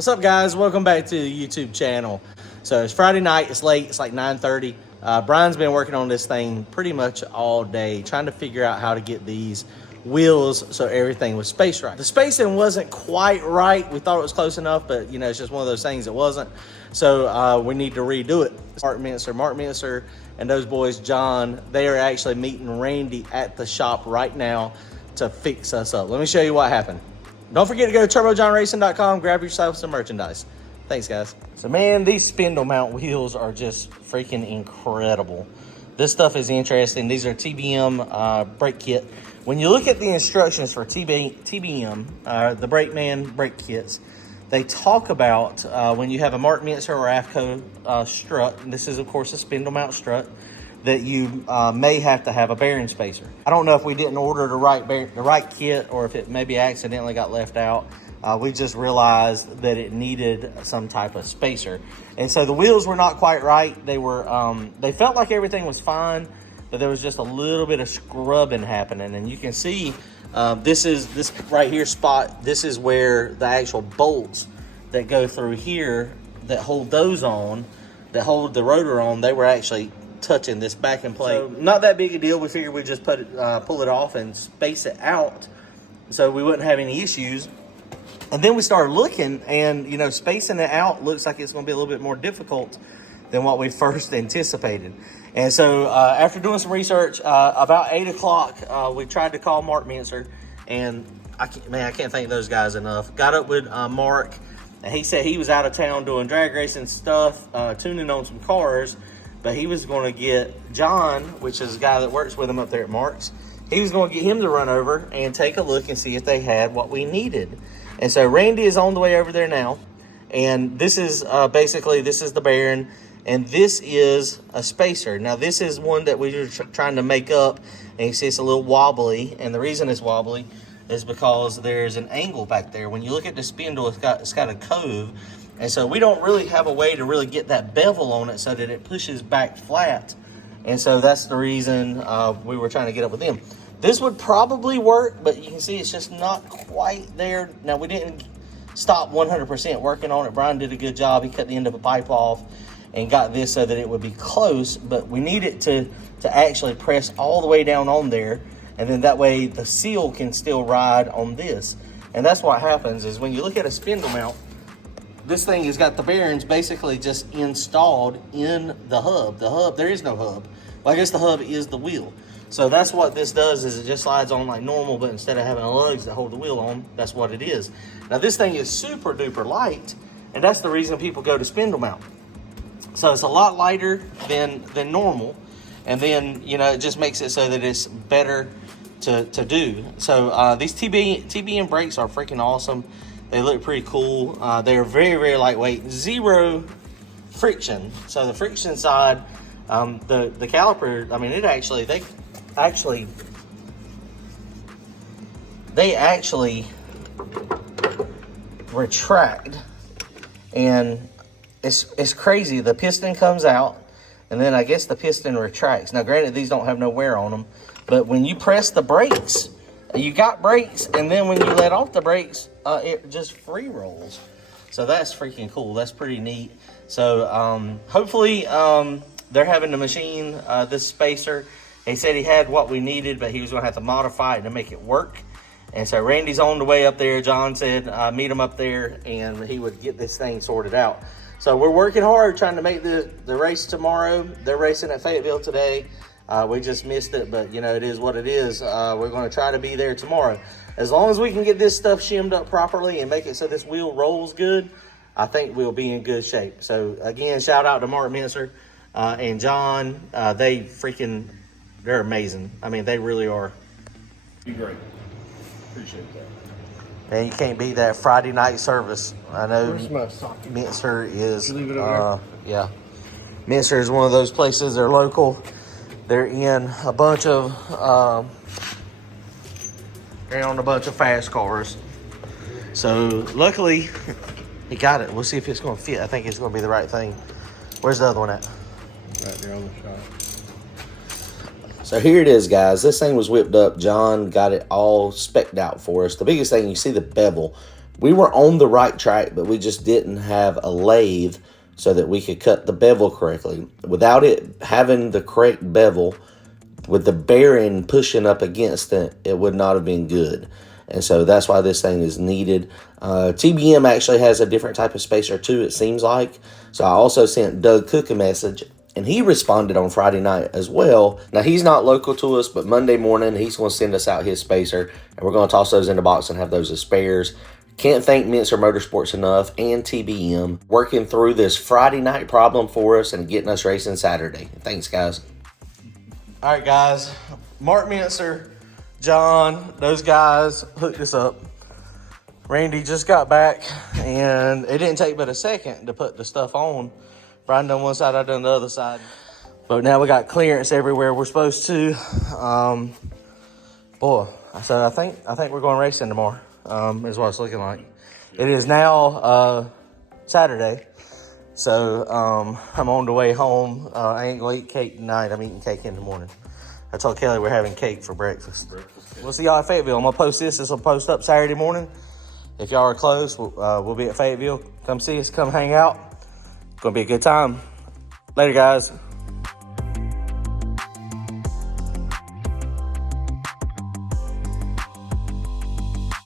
What's up, guys? Welcome back to the YouTube channel. So it's Friday night, it's late, it's like 9:30. Brian's been working on this thing pretty much all day, trying to figure out how to get these wheels so everything was spaced right. The spacing wasn't quite right. We thought it was close enough, but you know, it's just one of those things that wasn't. So we need to redo it. Mark Menscer, and those boys, John, they are actually meeting Randy at the shop right now to fix us up. Let me show you what happened. Don't forget to go to turbojohnracing.com, grab yourself some merchandise. Thanks, guys. So, man, these spindle mount wheels are just freaking incredible. This stuff is interesting. These are TBM brake kit. When you look at the instructions for TBM, the Brakeman brake kits, they talk about when you have a Mark Menscer or AFCO strut, and this is, of course, a spindle mount strut, that you may have to have a bearing spacer. I don't know if we didn't order the right kit or if it maybe accidentally got left out. We just realized that it needed some type of spacer. And so the wheels were not quite right. They were, they felt like everything was fine, but there was just a little bit of scrubbing happening. And you can see this right here spot, this is where the actual bolts that go through here that hold those on, that hold the rotor on, they were actually touching this backing plate. So not that big a deal. We figured we'd just pull it off and space it out so we wouldn't have any issues. And then we started looking, and you know, spacing it out looks like it's going to be a little bit more difficult than what we first anticipated. And so after doing some research, about 8 o'clock, we tried to call Mark Menscer, and I can't thank those guys enough. Got up with Mark, and he said he was out of town doing drag racing stuff, tuning on some cars, but he was going to get John, which is a guy that works with him up there at Mark's. He was going to get him to run over and take a look and see if they had what we needed. And so Randy is on the way over there now. And this is basically, this is the bearing, and this is a spacer. Now, this is one that we were trying to make up, and you see it's a little wobbly. And the reason it's wobbly is because there's an angle back there. When you look at the spindle, it's got a cove. And so we don't really have a way to really get that bevel on it so that it pushes back flat. And so that's the reason we were trying to get up with them. This would probably work, but you can see it's just not quite there. Now, we didn't stop 100% working on it. Brian did a good job. He cut the end of a pipe off and got this so that it would be close, but we need it to actually press all the way down on there, and then that way the seal can still ride on this. And that's what happens is when you look at a spindle mount, this thing has got the bearings basically just installed in the hub. The hub, there is no hub. Well, I guess the hub is the wheel. So that's what this does, is it just slides on like normal, but instead of having lugs that hold the wheel on, that's what it is. Now, this thing is super duper light, and that's the reason people go to spindle mount. So it's a lot lighter than normal, and then, you know, it just makes it so that it's better to do. So these TBM brakes are freaking awesome. They look pretty cool. They're very, very lightweight, zero friction. So the friction side, the caliper, I mean, they actually retract, and it's crazy. The piston comes out, and then I guess the piston retracts. Now, granted, these don't have no wear on them, but when you press the brakes, you got brakes, and then when you let off the brakes, it just free rolls. So that's freaking cool. That's pretty neat. So hopefully they're having to machine this spacer. He said he had what we needed, but he was going to have to modify it to make it work. And so Randy's on the way up there. John said meet him up there, and he would get this thing sorted out. So we're working hard trying to make the race tomorrow. They're racing at Fayetteville today. We just missed it, but you know, it is what it is. We're going to try to be there tomorrow. As long as we can get this stuff shimmed up properly and make it so this wheel rolls good, I think we'll be in good shape. So again, shout out to Mark Menscer and John. They're amazing. I mean, they really are. Be great. Appreciate that. Man, you can't beat that Friday night service. I know Menscer is, leave it over yeah. Menscer is one of those places. They're local. They're in a bunch of, they're on a bunch of fast cars. So luckily, he got it. We'll see if it's going to fit. I think it's going to be the right thing. Where's the other one at? Right there on the shop. So here it is, guys. This thing was whipped up. John got it all specced out for us. The biggest thing, you see the bevel We were on the right track, but we just didn't have a lathe so that we could cut the bevel correctly. Without it having the correct bevel, with the bearing pushing up against it, it would not have been good. And so that's why this thing is needed. TBM actually has a different type of spacer too, it seems like. So I also sent Doug Cook a message, and he responded on Friday night as well. Now, he's not local to us, but Monday morning, he's going to send us out his spacer, and we're going to toss those in the box and have those as spares. Can't thank Menscer Motorsports enough and TBM working through this Friday night problem for us and getting us racing Saturday. Thanks, guys. All right, guys. Mark Menscer, John, those guys hooked us up. Randy just got back, and it didn't take but a second to put the stuff on. Brian done one side, I done the other side. But now we got clearance everywhere we're supposed to. Boy, I said I think we're going racing tomorrow. Is what it's looking like. It is now Saturday, so I'm on the way home. I ain't gonna eat cake tonight. I'm eating cake in the morning. I told Kelly we're having cake for breakfast. We'll see y'all at Fayetteville. I'm gonna post this. This will post up Saturday morning. If y'all are close, we'll be at Fayetteville. Come see us. Come hang out. It's gonna be a good time. Later, guys.